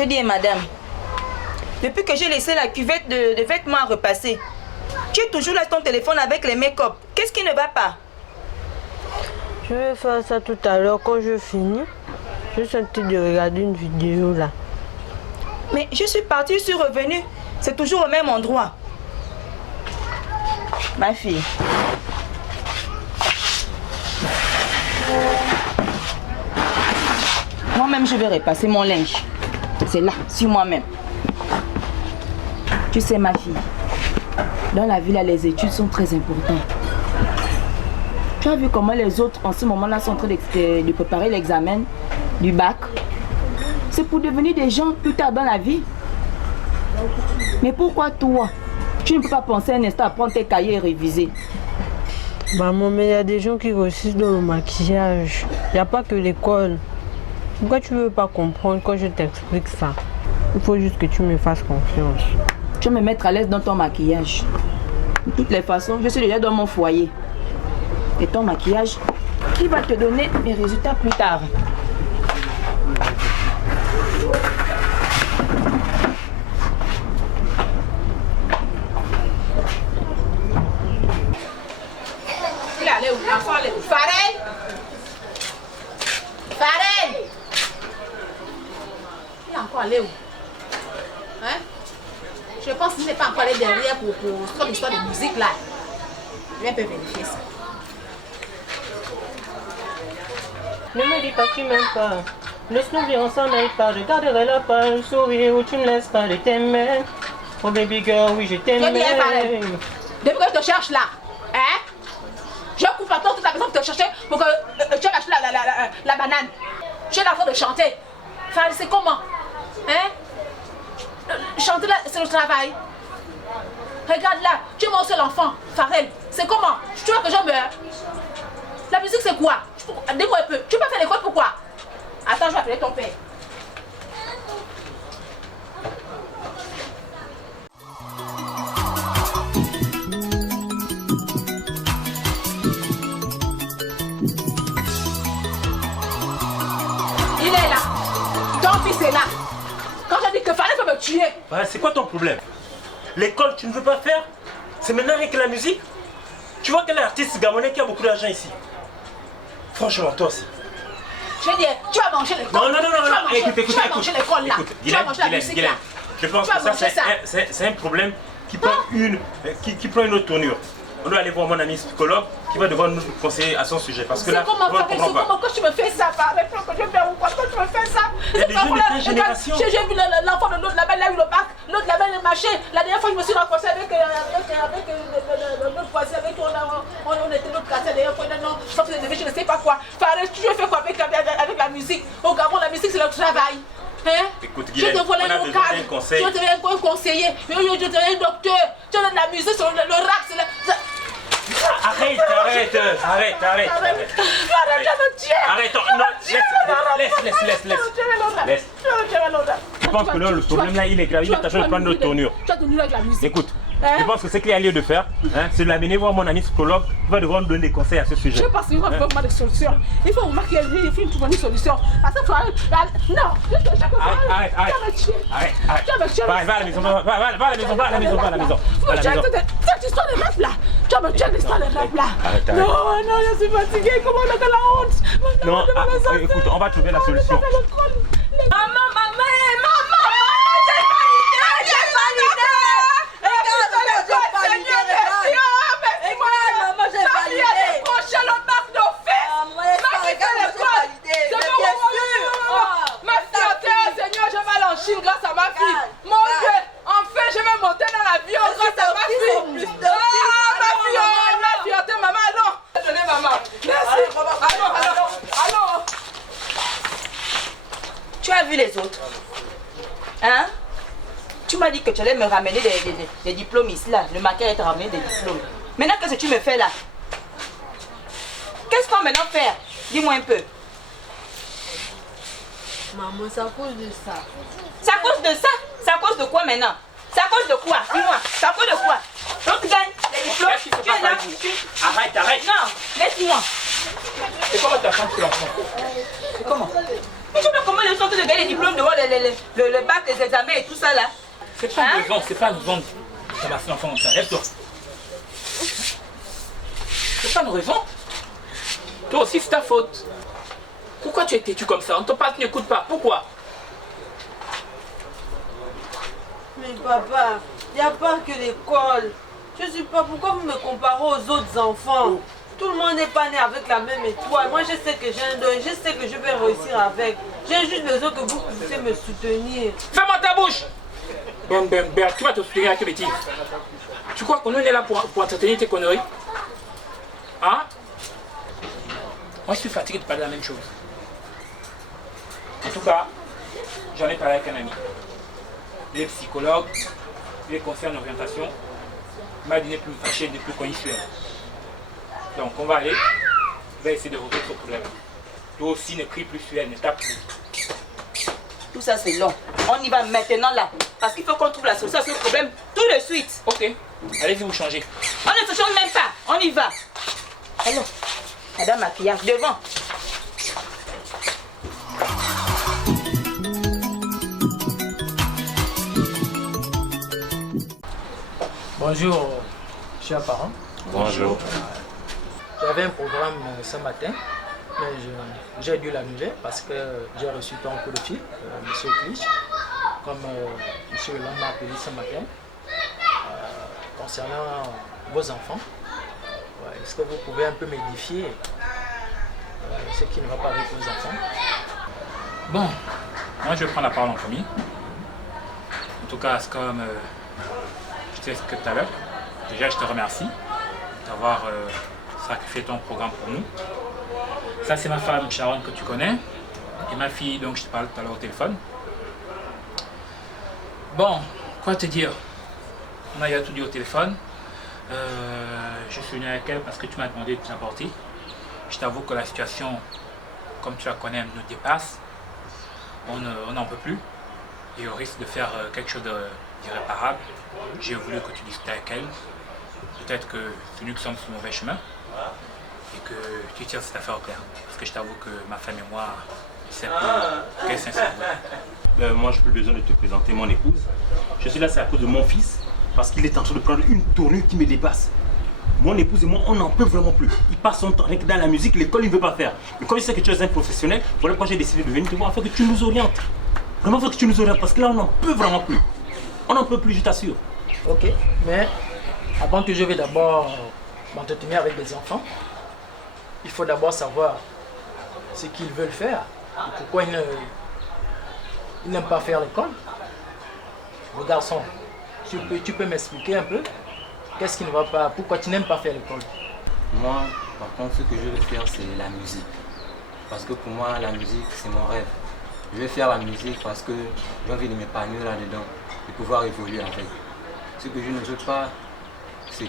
Je dis, madame, depuis que j'ai laissé la cuvette de vêtements à repasser, tu es toujours là sur ton téléphone avec les make-up. Qu'est-ce qui ne va pas? Je vais faire ça tout à l'heure quand je finis. Je suis en train de regarder une vidéo là. Mais je suis partie, je suis revenue. C'est toujours au même endroit. Ma fille. Moi-même, je vais repasser mon linge. C'est là, sur moi-même. Tu sais, ma fille, dans la vie, là, les études sont très importantes. Tu as vu comment les autres, en ce moment-là, sont en train de préparer l'examen du bac? C'est pour devenir des gens plus tard dans la vie. Mais pourquoi toi, tu ne peux pas penser un instant à prendre tes cahiers et réviser? Maman, mais il y a des gens qui réussissent dans le maquillage. Il n'y a pas que l'école. Pourquoi tu ne veux pas comprendre quand je t'explique ça? Il faut juste que tu me fasses confiance. Tu vas me mettre à l'aise dans ton maquillage. De toutes les façons, je suis déjà dans mon foyer. Et ton maquillage, qui va te donner mes résultats plus tard. Il est allé où? L'enfant allé où? Farel! Farel! Il est encore allé où? Hein? Je pense qu'il n'est pas encore allé derrière pour son histoire de musique là. Je vais un peu vérifier ça. Ne me dis pas que tu m'aimes pas. Laisse-nous vivre ensemble, n'aille pas. Je garderai la page, sourire où tu ne laisses pas de t'aimer. Oh baby girl, oui je t'aime. Depuis que je te cherche là, hein? Je coupe la toute la maison pour te chercher pour que tu aies acheté la banane. Tu es là en train de chanter. Farel, c'est comment? Hein? Chanter là, c'est le travail. Regarde là, tu es mon seul enfant, Farel. C'est comment? Tu vois que je meurs? La musique c'est quoi? Dis-moi un peu. Tu peux pas faire l'école pourquoi? Attends, je vais appeler ton père. Il est là. Ton fils est là. Quand je dis que Farel peut me tuer. Ouais, c'est quoi ton problème? L'école, tu ne veux pas faire? C'est maintenant avec la musique? Tu vois quel artiste gabonais qui a beaucoup d'argent ici? Franchement, toi aussi. Je dis, tu vas manger l'école. Non, Écoute, écoute, tu vas manger l'école là. Tu vas manger la musique là. Je pense Tu vas que ça, manger c'est un problème qui prend qui prend une autre tournure. On doit aller voir mon ami psychologue qui va devoir nous conseiller à son sujet. Parce que là, comment on ne faire? comprend pas. Comment quand tu me fais ça, Farel? Quand tu me fais ça? Il y a des jeunes de ta génération. J'ai vu l'enfant de l'autre là-bas, il a eu le bac. L'autre là-bas, il est marché. La dernière fois, je me suis rencontré avec notre voisin, avec qui on était notre quartier. D'ailleurs, non, je ne sais pas quoi. Farel, tu fais quoi avec la musique? Au Gabon, la musique, c'est le travail. Hein? Écoute, Je te volais on a mon besoin cadre. d'un conseil. Je te un conseiller. Je te un docteur. Tu as de la musique, c'est le rap, c'est le... Arrête. Farel, tu vas me tuer. Arrête, non, laisse. Je pense que là, le problème là, il est grave. Il est en train de prendre notre tournure. Tu as tenu avec la musique. Écoute, je pense que ce qu'il y a lieu de faire, c'est de l'amener voir mon ami psychologue qui va devoir nous donner des conseils à ce sujet. Je pense qu'il va trouver des solutions. Il faut remarquer qu'il faut trouver une solution. Parce que non, Arrête. Tu vas me tuer. Va à la maison, va à la maison. Cette histoire de rap là. Tu vas me tuer l'histoire de rap là. Arrête. Non, je suis fatiguée. Comment on a de la honte? Non, écoute, on va trouver la solution. Maman, grâce à ma fille. Mon Dieu, enfin je vais monter dans l'avion grâce à ma fille. Ma fierté, maman, allons. Désolée, maman. Merci. Allons. tu as vu les autres? Hein? Tu m'as dit que tu allais me ramener des diplômes ici là. Le maquillage t'a ramené des diplômes. Maintenant, qu'est-ce que tu me fais là? Qu'est-ce qu'on va maintenant faire? Dis-moi un peu. Maman, c'est à cause de ça. C'est à cause de ça? C'est à cause de quoi maintenant? C'est à cause de quoi? Dis-moi. C'est à cause de quoi? Donc tu gagnes les diplômes. Tu es là. Arrête. Non, laisse-moi. C'est comment ta femme sur l'enfant? C'est comment? Mais je sais pas comment les gens sont de gagner les diplômes devant le bac, les examens et tout ça là. C'est pas une raison, c'est pas une raison de ramasser l'enfant comme ça. Lève-toi. C'est pas une raison. Toi aussi, c'est ta faute. Pourquoi tu es têtu comme ça? On te parle, tu n'écoutes pas. Pourquoi? Mais papa, il n'y a pas que l'école. Je ne sais pas pourquoi vous me comparez aux autres enfants. Tout le monde n'est pas né avec la même étoile. Moi, je sais que j'ai un don, je sais que je vais réussir avec. J'ai juste besoin que vous puissiez me soutenir. Ferme ta bouche! Tu vas te soutenir avec tes bêtises. Tu crois qu'on est là pour entretenir tes conneries? Hein? Moi, je suis fatigué de parler de la même chose. En tout cas, j'en ai parlé avec un ami. Il est psychologue, il est conseiller en orientation. Il m'a dit ne plus me fâcher, ne plus qu'on y soit. Donc, on va aller. On va essayer de résoudre ce problème. Toi aussi, ne crie plus sur elle, ne tape plus. Tout ça c'est long. On y va maintenant là. Parce qu'il faut qu'on trouve la solution à ce problème tout de suite. Ok, allez-y vous changer. On ne se change même pas. On y va. Alors, madame maquillage, devant. Bonjour, chers parents. Bonjour. J'avais un programme ce matin, mais j'ai dû l'annuler parce que j'ai reçu ton coup de fil, M. Clich, comme M. Hollande m'a appelé ce matin, concernant vos enfants. Ouais, est-ce que vous pouvez un peu m'édifier ce qui ne va pas avec vos enfants? Bon, moi je vais prendre la parole en premier. En tout cas, c'est comme je t'ai expliqué tout à l'heure. Déjà, je te remercie d'avoir sacrifié ton programme pour nous. Ça, c'est ma femme Sharon que tu connais. Et ma fille, donc je te parle tout à l'heure au téléphone. Bon, quoi te dire? On a eu tout dit au téléphone. Je suis venu avec elle parce que tu m'as demandé de t'apporter. Je t'avoue que la situation, comme tu la connais, nous dépasse. On n'en peut plus. Et au risque de faire quelque chose d'irréparable, j'ai voulu que tu discutes avec elle. Peut-être que c'est nous qui sommes sur le mauvais chemin et que tu tires cette affaire au clair. Parce que je t'avoue que ma femme et moi, c'est un peu qu'elle s'inspire. Moi, je n'ai plus besoin de te présenter mon épouse. Je suis là, c'est à cause de mon fils, parce qu'il est en train de prendre une tournure qui me dépasse. Mon épouse et moi, on n'en peut vraiment plus. Il passe son temps avec dans la musique, l'école, il ne veut pas faire. Mais comme je sais que tu es un professionnel, voilà pourquoi j'ai décidé de venir te voir afin que tu nous orientes. Vraiment, il faut que tu nous orientes, parce que là, on n'en peut vraiment plus. On n'en peut plus, je t'assure. Ok, mais avant que je vais d'abord m'entretenir avec les enfants, il faut d'abord savoir ce qu'ils veulent faire et pourquoi ils n'aiment pas faire l'école. Le garçon, tu peux m'expliquer un peu qu'est-ce qui ne va pas, pourquoi tu n'aimes pas faire l'école? Moi, par contre, ce que je veux faire, c'est la musique. Parce que pour moi, la musique, c'est mon rêve. Je vais faire la musique parce que j'ai envie de m'épanouir là-dedans, de pouvoir évoluer avec. Ce que je ne veux pas, c'est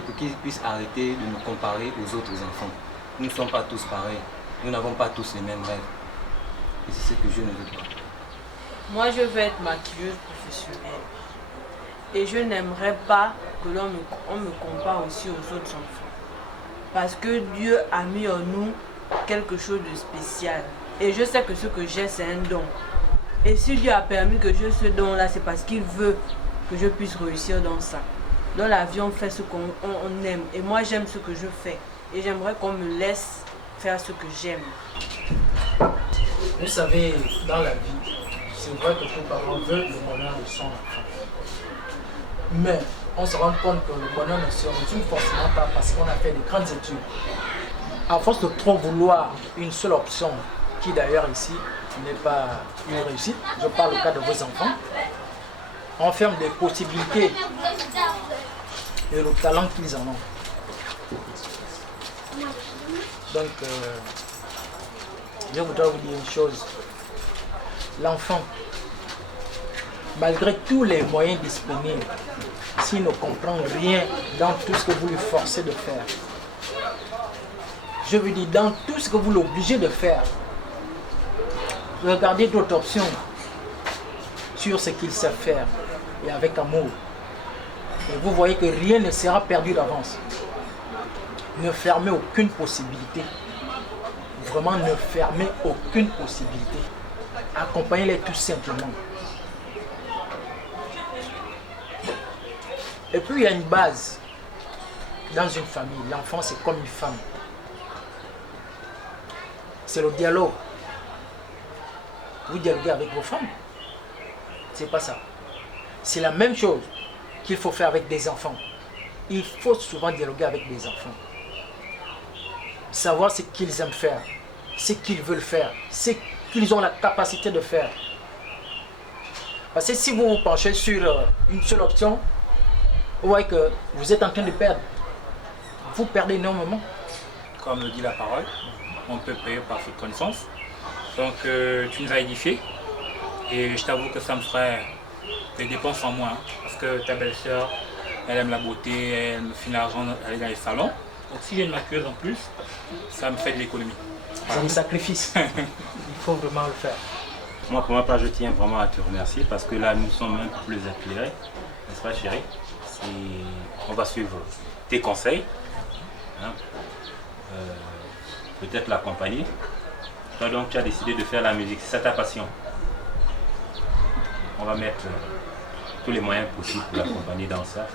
pour qu'ils puissent arrêter de nous comparer aux autres enfants. Nous ne sommes pas tous pareils. Nous n'avons pas tous les mêmes rêves. Et c'est ce que je ne veux pas. Moi, je veux être maquilleuse professionnelle. Et je n'aimerais pas que on me compare aussi aux autres enfants. Parce que Dieu a mis en nous quelque chose de spécial. Et je sais que ce que j'ai, c'est un don. Et si Dieu a permis que j'ai ce don-là, c'est parce qu'il veut que je puisse réussir dans ça. Dans la vie, on fait ce qu'on aime. Et moi, j'aime ce que je fais. Et j'aimerais qu'on me laisse faire ce que j'aime. Vous savez, dans la vie, c'est vrai que tout parent veut le bonheur de son enfant. Mais on se rend compte que le bonheur ne se résume forcément pas parce qu'on a fait de grandes études. À force de trop vouloir une seule option, qui d'ailleurs ici n'est pas une réussite, je parle au cas de vos enfants, on ferme des possibilités et le talent qu'ils en ont. Donc, je voudrais vous dire une chose. L'enfant, malgré tous les moyens disponibles, s'il ne comprend rien dans tout ce que vous lui forcez de faire, je veux dire dans tout ce que vous l'obligez de faire, regardez d'autres options sur ce qu'il sait faire et avec amour. Et vous voyez que rien ne sera perdu d'avance. Ne fermez aucune possibilité. Vraiment, ne fermez aucune possibilité. Accompagnez-les tout simplement. Et puis, il y a une base dans une famille. L'enfant, c'est comme une femme. C'est le dialogue. Vous dialoguez avec vos femmes. C'est pas ça. C'est la même chose qu'il faut faire avec des enfants. Il faut souvent dialoguer avec des enfants. Savoir ce qu'ils aiment faire, ce qu'ils veulent faire, ce qu'ils ont la capacité de faire. Parce que si vous vous penchez sur une seule option, vous voyez que vous êtes en train de perdre. Vous perdez énormément. Comme le dit la parole, on peut payer par cette connaissance. Donc tu nous as édifiés et je t'avoue que ça me ferait des dépenses en moins. Parce que ta belle-sœur, elle aime la beauté, elle me file l'argent, elle est dans les salons. Donc si j'ai une maquilleuse en plus, ça me fait de l'économie. C'est un sacrifice. Il faut vraiment le faire. Moi, pour ma part, je tiens vraiment à te remercier parce que là, nous sommes un peu plus éclairés. N'est-ce pas, chérie? On va suivre tes conseils. Hein? Peut-être l'accompagner. Toi, donc, tu as décidé de faire la musique. C'est ça ta passion. On va mettre tous les moyens possibles pour l'accompagner dans ça.